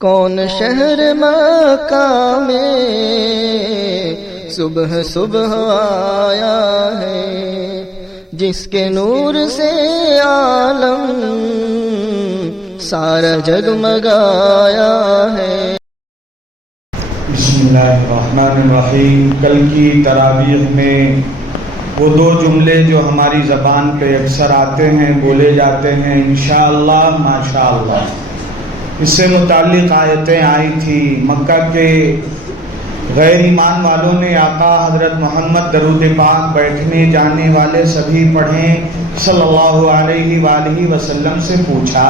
کون شہر مکہ میں صبح صبح آیا ہے، جس کے نور سے عالم سارا جگمگایا ہے۔ بسم اللہ الرحمن الرحیم۔ کل کی تراویح میں وہ دو جملے جو ہماری زبان پہ اکثر آتے ہیں، بولے جاتے ہیں، انشاءاللہ ماشاءاللہ، اس سے متعلق آیتیں آئی تھی۔ مکہ کے غیر ایمان والوں نے آقا حضرت محمد درود پاک بیٹھنے جانے والے سبھی پڑھیں صلی اللہ علیہ وآلہ وسلم سے پوچھا،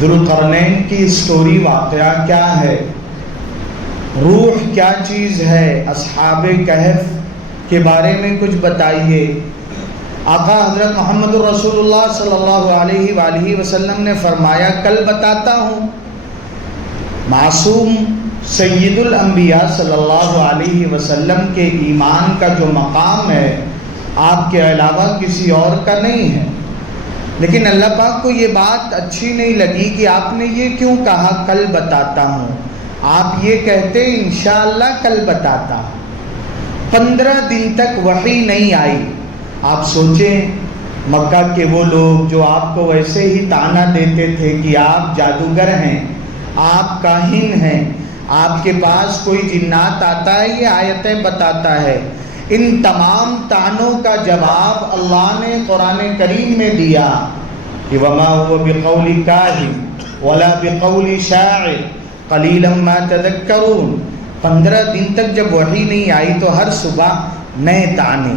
ذوالقرنین کی سٹوری واقعہ کیا ہے، روح کیا چیز ہے، اصحاب کہف کے بارے میں کچھ بتائیے۔ آقا حضرت محمد رسول اللہ صلی اللہ علیہ وآلہ وسلم نے فرمایا، کل بتاتا ہوں۔ معصوم سید الانبیاء صلی اللہ علیہ وسلم کے ایمان کا جو مقام ہے آپ کے علاوہ کسی اور کا نہیں ہے، لیکن اللہ پاک کو یہ بات اچھی نہیں لگی کہ آپ نے یہ کیوں کہا کل بتاتا ہوں، آپ یہ کہتے انشاءاللہ کل بتاتا ہوں۔ 15 دن تک وحی نہیں آئی۔ آپ سوچیں، مکہ کے وہ لوگ جو آپ کو ویسے ہی طعنہ دیتے تھے کہ آپ جادوگر ہیں، آپ کاہن ہیں، آپ کے پاس کوئی جنات آتا ہے، یہ آیتیں بتاتا ہے، ان تمام طعنوں کا جواب اللہ نے قرآن کریم میں دیا کہ وَمَا هُوَ بِقَوْلِ كَاهِنٍ وَلَا بِقَوْلِ شَاعِرٍ قَلِيلًا مَا تَذَكَّرُونَ۔ 15 دن تک جب وحی نہیں آئی تو ہر صبح نئے طعنے،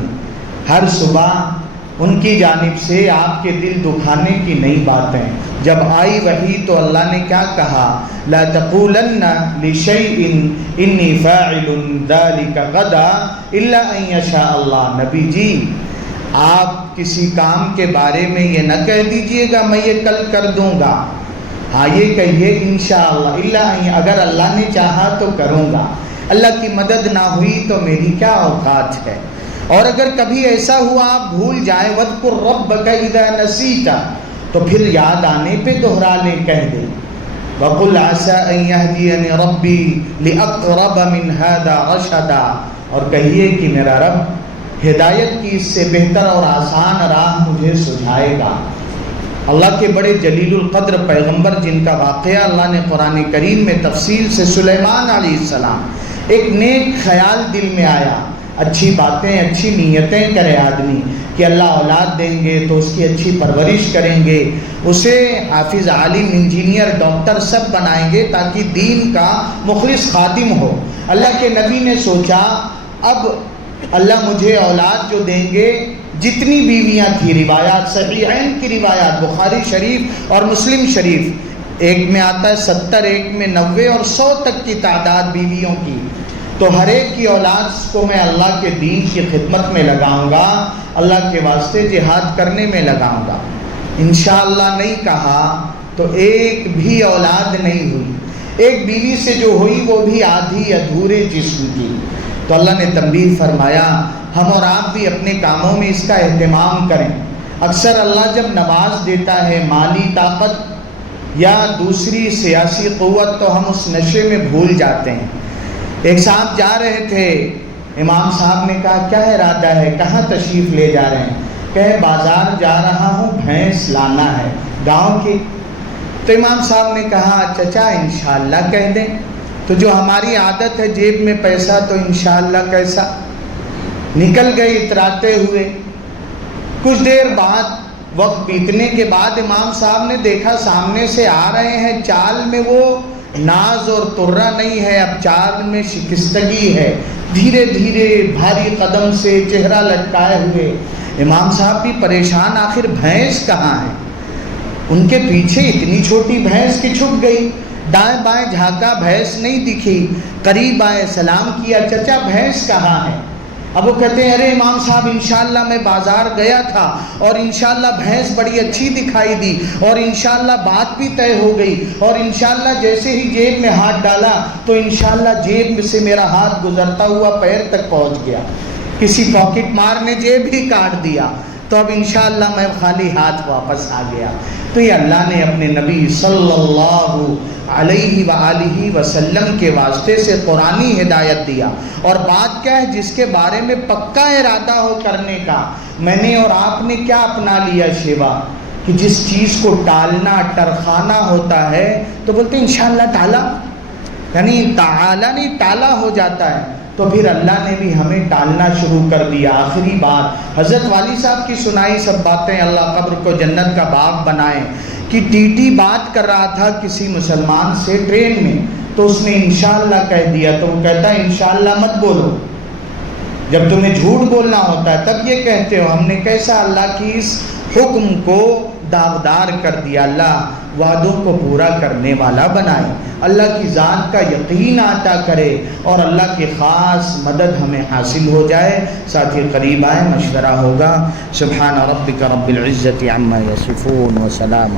ہر صبح ان کی جانب سے آپ کے دل دکھانے کی نئی باتیں۔ جب آئی وحی تو اللہ نے کیا کہا، لا تقولن لشیء انی فاعل ذلک غدا الا ان یشاء اللہ۔ نبی جی، آپ کسی کام کے بارے میں یہ نہ کہہ دیجئے گا میں یہ کل کر دوں گا، ہاں یہ کہیے انشاءاللہ، اگر اللہ نے چاہا تو کروں گا، اللہ کی مدد نہ ہوئی تو میری کیا اوقات ہے۔ اور اگر کبھی ایسا ہوا آپ بھول جائیں، وَاذْكُرْ رَبَّكَ إِذَا نَسِيتَ، تو پھر یاد آنے پہ دہرا لیں، کہہ دیں وَقُلْ عَسَىٰ أَن يَهْدِيَنِ رَبِّي لِأَقْرَبَ مِنْ هَذَا رَشَدًا، اور کہیے کہ میرا رب ہدایت کی اس سے بہتر اور آسان راہ مجھے سجھائے گا۔ اللہ کے بڑے جلیل القدر پیغمبر جن کا واقعہ اللہ نے قرآن کریم میں تفصیل سے، سلیمان علیہ السلام، ایک نیک خیال دل میں آیا، اچھی باتیں اچھی نیتیں کرے آدمی کہ اللہ اولاد دیں گے تو اس کی اچھی پرورش کریں گے، اسے حافظ، عالم، انجینئر، ڈاکٹر سب بنائیں گے تاکہ دین کا مخلص خادم ہو۔ اللہ کے نبی نے سوچا اب اللہ مجھے اولاد جو دیں گے، جتنی بیویاں تھیں، روایات صحیحین کی روایات، بخاری شریف اور مسلم شریف، ایک میں آتا ہے 70، ایک میں 90 اور 100 تک کی تعداد بیویوں کی، تو ہر ایک کی اولاد کو میں اللہ کے دین کی خدمت میں لگاؤں گا، اللہ کے واسطے جہاد کرنے میں لگاؤں گا۔ انشاءاللہ نہیں کہا تو ایک بھی اولاد نہیں ہوئی، ایک بیوی سے جو ہوئی وہ بھی آدھی ادھورے جسم کی۔ تو اللہ نے تنبیہ فرمایا ہم اور آپ بھی اپنے کاموں میں اس کا اہتمام کریں۔ اکثر اللہ جب نواز دیتا ہے مالی طاقت یا دوسری سیاسی قوت تو ہم اس نشے میں بھول جاتے ہیں۔ ایک صاحب جا رہے تھے، امام صاحب نے کہا کیا ارادہ ہے، کہاں تشریف لے جا رہے ہیں، کہے بازار جا رہا ہوں، بھینس لانا ہے گاؤں کی۔ تو امام صاحب نے کہا چچا انشاءاللہ کہہ دیں، تو جو ہماری عادت ہے جیب میں پیسہ تو انشاءاللہ کیسا، نکل گئے اتراتے ہوئے۔ کچھ دیر بعد، وقت بیتنے کے بعد، امام صاحب نے دیکھا سامنے سے آ رہے ہیں، چال میں وہ ناز اور ترہ نہیں ہے، اب چال میں شکستگی ہے، دھیرے دھیرے بھاری قدم سے چہرہ لٹکائے ہوئے۔ امام صاحب بھی پریشان، آخر بھینس کہاں ہے، ان کے پیچھے اتنی چھوٹی بھینس کی چھپ گئی، دائیں بائیں جھانکا، بھینس نہیں دکھی، قریب آئے، سلام کیا، چچا بھینس کہاں ہے؟ اب وہ کہتے ہیں ارے امام صاحب انشاءاللہ میں بازار گیا تھا اور انشاءاللہ بھینس بڑی اچھی دکھائی دی اور انشاءاللہ بات بھی طے ہو گئی، اور انشاءاللہ جیسے ہی جیب میں ہاتھ ڈالا تو انشاءاللہ جیب میں سے میرا ہاتھ گزرتا ہوا پیر تک پہنچ گیا، کسی پاکٹ مار نے جیب ہی کاٹ دیا، تو اب انشاءاللہ میں خالی ہاتھ واپس آ گیا۔ تو تو یہ اللہ نے اپنے نبی صلی اللہ علیہ وآلہ وسلم کے واسطے سے قرآنی ہدایت دیا. اور بات کیا ہے؟ جس کے بارے میں پکا ارادہ ہو کرنے کا. میں نے اور آپ نے کیا اپنا لیا شیوا کہ جس چیز کو ٹالنا ٹرخانا ہوتا ہے تو بولتے ہیں انشاءاللہ تعالی، یعنی تعالی نہیں ٹالا ہو جاتا ہے. تو پھر اللہ نے بھی ہمیں ٹالنا شروع کر دیا. آخری بات حضرت والی صاحب کی سنائی سب باتیں، اللہ قبر کو جنت کا باغ بنائے، کہ ٹی ٹی بات کر رہا تھا کسی مسلمان سے ٹرین میں، تو اس نے انشاءاللہ کہہ دیا. تو وہ کہتا ہے انشاءاللہ مت بولو، جب تمہیں جھوٹ بولنا ہوتا ہے تب یہ کہتے ہو. ہم نے کیسا اللہ کی اس حکم کو داغدار کر دیا. اللہ وعدوں کو پورا کرنے والا بنائے، اللہ کی ذات کا یقین عطا کرے اور اللہ کی خاص مدد ہمیں حاصل ہو جائے. ساتھی قریب آئے، مشورہ ہوگا. سبحان ربک رب العزت عما یصفون وسلام